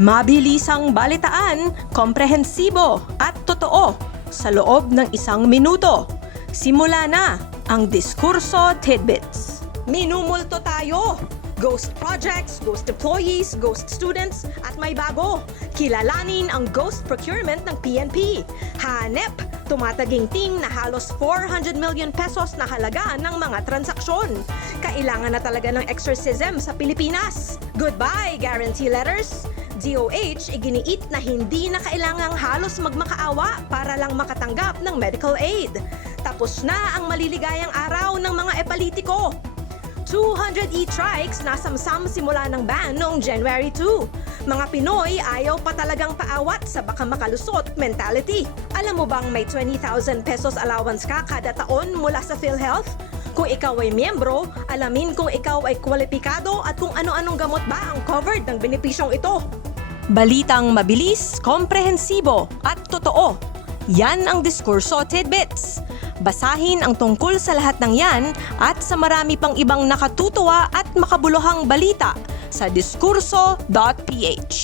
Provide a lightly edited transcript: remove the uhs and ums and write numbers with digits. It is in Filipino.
Mabilisang balitaan, komprehensibo at totoo sa loob ng 1 minuto. Simula na ang Diskurso Tidbits. Minumulto tayo! Ghost projects, ghost employees, ghost students, at may bago. Kilalanin ang ghost procurement ng PNP. Hanep, tumataginting na halos 400 million pesos na halaga ng mga transaksyon. Kailangan na talaga ng exorcism sa Pilipinas. Goodbye, guarantee letters. DOH iginiit na hindi na kailangang halos magmakaawa para lang makatanggap ng medical aid. Tapos na ang maliligayang araw ng mga epalitiko. 200 e-trikes nasamsam simula ng ban noong January 2. Mga Pinoy ayaw pa talagang paawat sa baka makalusot mentality. Alam mo bang may 20,000 pesos allowance ka kada taon mula sa PhilHealth? Kung ikaw ay miyembro, alamin kung ikaw ay kwalipikado at kung ano-anong gamot ba ang covered ng benepisyong ito. Balitang mabilis, komprehensibo at totoo. Yan ang Diskurso Tidbits. Basahin ang tungkol sa lahat ng yan at sa marami pang ibang nakatutuwa at makabuluhang balita sa diskurso.ph.